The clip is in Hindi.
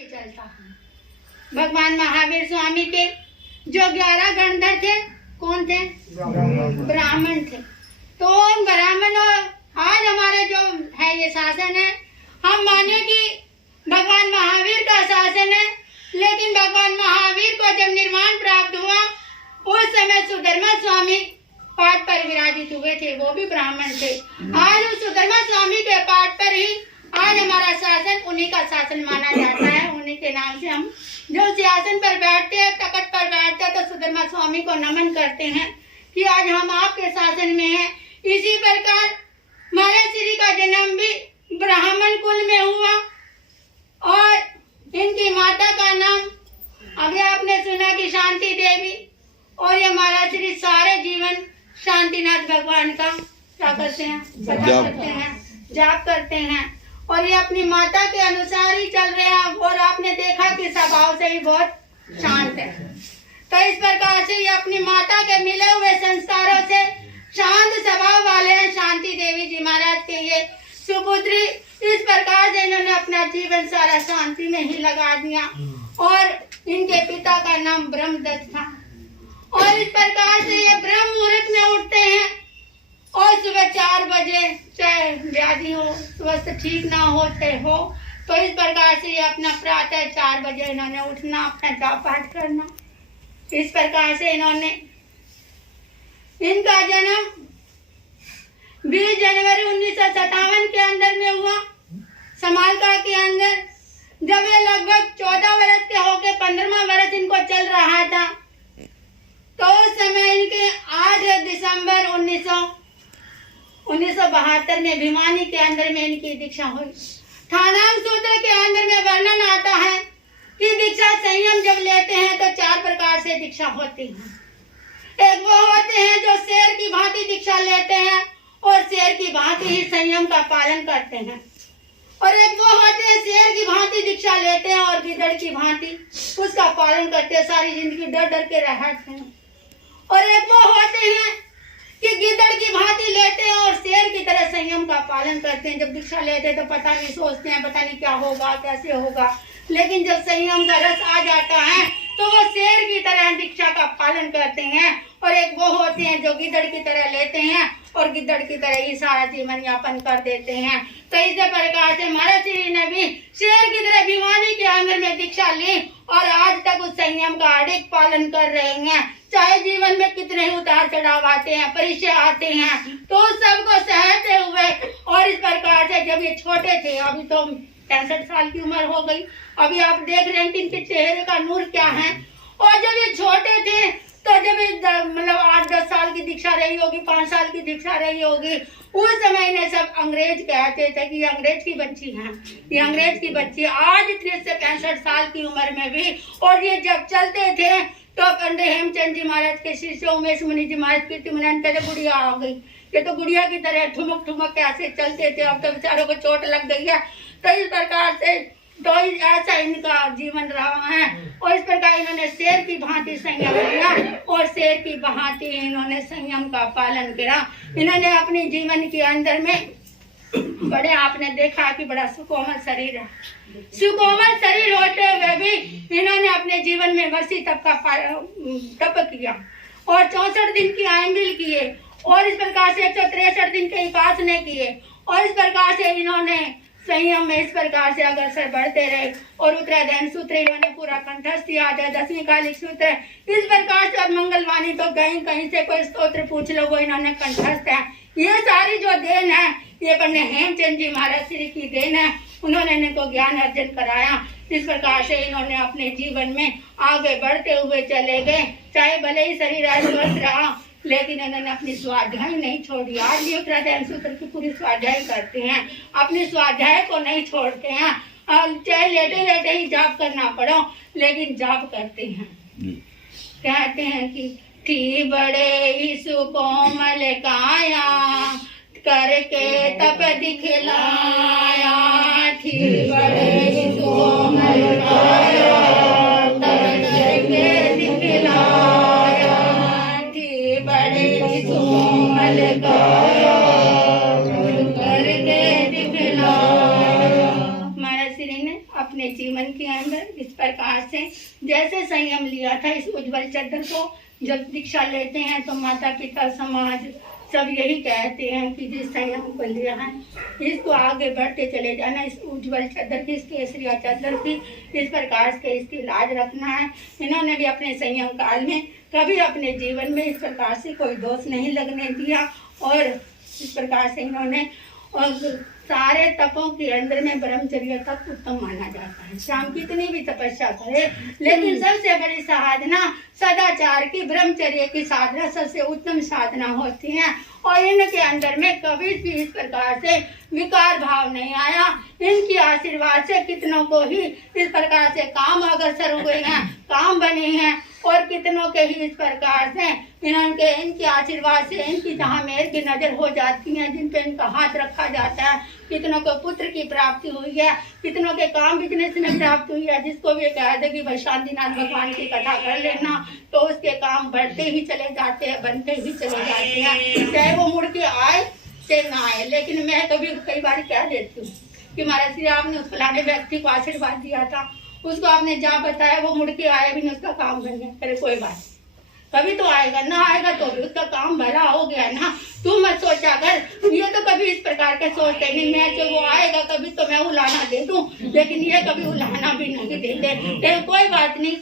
चलता है। भगवान महावीर स्वामी के जो 11 गणधर थे, कौन थे? ब्राह्मण थे। तो ब्राह्मण आज हमारे जो है ये शासन है, हम माने कि भगवान महावीर का शासन है, लेकिन भगवान महावीर को जब निर्वाण प्राप्त हुआ उस समय सुधर्मा स्वामी पाठ पर विराजित हुए थे, वो भी ब्राह्मण थे। आज उस सुधर्मा स्वामी के पाठ पर ही आज हमारा शासन, उन्हीं का शासन माना जाता है। उन्हीं के नाम से हम जो सिंहासन पर बैठते हैं, तखत पर बैठते हैं, तो सुधर्मा स्वामी को नमन करते हैं कि आज हम आपके शासन में हैं। इसी प्रकार महाराज श्री का जन्म भी ब्राह्मण कुल में हुआ और इनकी माता का नाम अभी आपने सुना कि शांति देवी, और ये महाराज श्री सारे जीवन शांतिनाथ भगवान का क्या करते हैं? कथा करते हैं, जाप करते हैं, और ये अपनी माता के अनुसार ही चल रहे हैं। और आपने देखा कि स्वभाव से ही बहुत शांत है। तो इस प्रकार से ये अपनी माता के मिले हुए संस्कारों से शांत स्वभाव वाले हैं। शांति देवी जी महाराज के ये सुपुत्री, इस प्रकार से इन्होंने अपना जीवन सारा शांति में ही लगा दिया। और इनके पिता का नाम ब्रह्मदत्त था। और इस प्रकार से ये ब्रह्म मुहूर्त में उठते हैं और सुबह 4 बजे, चाहे व्याधि हो, स्वस्थ ठीक ना होते हो, तो इस प्रकार से ये अपना प्रातः 4 बजे इन्होंने उठना, अपना जाप पाठ करना। इस प्रकार से इन्होंने, इनका जन्म 20 जनवरी 1957 के अंदर में हुआ, समालका के अंदर। जब ये लगभग 14 वर्ष के होके 15वां वर्ष इनको चल रहा था, तो उस समय इनके 8 दिसंबर 1972 में भिवानी के अंदर में इनकी दीक्षा हुई। ठाणांग सूत्र के अंदर में वर्णन आता है कि दीक्षा संयम जब लेते हैं तो 4 प्रकार से दीक्षा होती है। एक वो होते हैं जो शेर की भांति दीक्षा लेते हैं और शेर की भांति ही संयम का पालन करते हैं, और एक वो होते हैं शेर की भांति दीक्षा लेते हैं और गिद्धड़ की भांति उसका पालन करते हैं, सारी जिंदगी डर डर के रहते हैं। और एक वो होते हैं कि गिद्धड़ की भांति लेते हैं और शेर की तरह संयम का पालन करते हैं। जब दीक्षा लेते हैं तो पता नहीं, सोचते हैं पता नहीं क्या होगा, कैसे होगा, लेकिन जब संयम का रस आ जाता है तो वो शेर की तरह दीक्षा का पालन करते हैं। और एक वो होते हैं जो गिद्धड़ की तरह लेते हैं और गिद्धड़ की तरह ही सारा जीवन यापन कर देते हैं। तो इस प्रकार से महाराज श्री ने भी शेर की तरह भिवानी के अंदर में दीक्षा ली और आज तक उस संयम का अडिग पालन कर रहे हैं। चाहे जीवन में कितने ही उतार चढ़ाव आते हैं, परीक्षा आते हैं, तो सबको सहते हुए। और इस प्रकार से जब ये छोटे थे, अभी तो 65 साल की उम्र हो गई, अभी आप देख रहे हैं कि इनके चेहरे का नूर क्या है। और जब ये छोटे थे तो जब मतलब 8-10 साल की दीक्षा रही होगी, 5 साल की दीक्षा रही होगी, उस समय इन्हें सब अंग्रेज कहते थे कि ये अंग्रेज की बच्ची है, ये अंग्रेज की बच्ची। आज 30 से 65 साल की उम्र में भी, और ये जब चलते थे तो पंडित हेमचंद जी महाराज के शिष्य उमेश मुनि जी महाराज की मुनि कहते गुड़िया आ गई, ये तो गुड़िया की तरह ठुमक ठुमक कैसे चलते थे, अब तो बेचारों को चोट लग गई है। तो इस प्रकार से तो ऐसा इनका जीवन रहा है। और इस प्रकार इन्होंने शेर की भांति संयम किया और शेर की भांति इन्होंने संयम का पालन किया। इन्होंने अपने जीवन के अंदर में बड़े, आपने देखा कि बड़ा सुकोमल शरीर है, सुकोमल शरीर होते हुए भी इन्होंने अपने जीवन में वर्षी तप किया और 64 दिन की आयंबिल किए और इस प्रकार से 163 दिन के उपासना किए। और इस प्रकार से इन्होंने संयम में इस प्रकार से अग्रसर बढ़ते रहे। और उत्तरायण सूत्र इन्होंने पूरा कंठस्थ किया, 10वीं कालिक सूत्र इस प्रकार से। और मंगलवाणी तो कहीं से कोई स्तोत्र पूछ लो, वो इन्होंने कंठस्थ है। ये सारी जो देन है ये पंडित हेमचंद जी महाराज श्री की देन है। उन्होंने इनको ज्ञान अर्जन कराया। इस प्रकार से इन्होंने अपने जीवन में आगे बढ़ते हुए चले गए। चाहे भले ही शरीर अस्वस्थ रहा, लेकिन इन्होंने अपनी स्वाध्याय नहीं छोड़ी। आज भी उत्तरायण सूत्र की पूरी स्वाध्याय करते हैं, अपनी स्वाध्याय को नहीं छोड़ते हैं। चाहे लेटे लेटे ही जाप करना पड़ो, लेकिन जाप करते हैं। कहते हैं कि थी बड़े ही सुकोमल काया, करके तप दिखलाया, थी बड़े ही सुकोमल काया, तप करके दिखलाया, थी बड़े ही सुकोमल काया, करके दिखलाया। महाराज श्री ने अपने जीवन जीवन के अंदर इस प्रकार से जैसे संयम लिया था इस उज्जवल चद्दर को जब दीक्षा लेते हैं तो माता पिता समाज सब यही कहते हैं कि जिस संयम को लिया है इसको आगे बढ़ते चले जाना, इस उज्जवल चद्दर की, इस केसरिया चद्दर की इस प्रकार से इसकी लाज रखना है। इन्होंने भी अपने संयम काल में कभी अपने जीवन में इस प्रकार से कोई दोष नहीं लगने दिया और इस प्रकार से इन्होंने और सारे तपों के अंदर में ब्रह्मचर्य तप उत्तम माना जाता है। शाम कितनी भी तपस्या करे लेकिन सबसे बड़ी साधना सदाचार की, ब्रह्मचर्य की साधना सबसे उत्तम साधना होती है और इनके अंदर में कभी भी इस प्रकार से विकार भाव नहीं आया। इनकी आशीर्वाद से कितनों को ही इस प्रकार से काम अग्रसर हुए हैं, काम बने हैं और कितनों के ही इस प्रकार से इनके आशीर्वाद से इनकी जहाँ मेहर की नजर हो जाती है, जिन पे इनका हाथ रखा जाता है, कितनों को पुत्र की प्राप्ति हुई है, कितनों के काम बिजनेस में प्राप्ति हुई है। जिसको भी कह दे कि भाई शांतिनाथ भगवान की कथा कर लेना तो उसके काम बढ़ते ही चले जाते हैं, बनते ही चले जाते हैं, चाहे वो मुड़ के आए चाहे ना आए। लेकिन मैं कभी कई बार कह देती हूँ कि महाराज श्री राम ने उस फलाने व्यक्ति को आशीर्वाद दिया था, उसको आपने जहाँ बताया वो मुड़ के आया भी नहीं, उसका काम बन गया। अरे कोई बात, कभी तो आएगा, ना आएगा तो भी उसका काम भला हो गया ना। तू मत सोचा कर, ये तो कभी इस प्रकार के सोचते नहीं, मैं जो वो आएगा कभी तो मैं उलाना दे दूं, लेकिन ये कभी उलाना भी नहीं देते। कोई बात नहीं,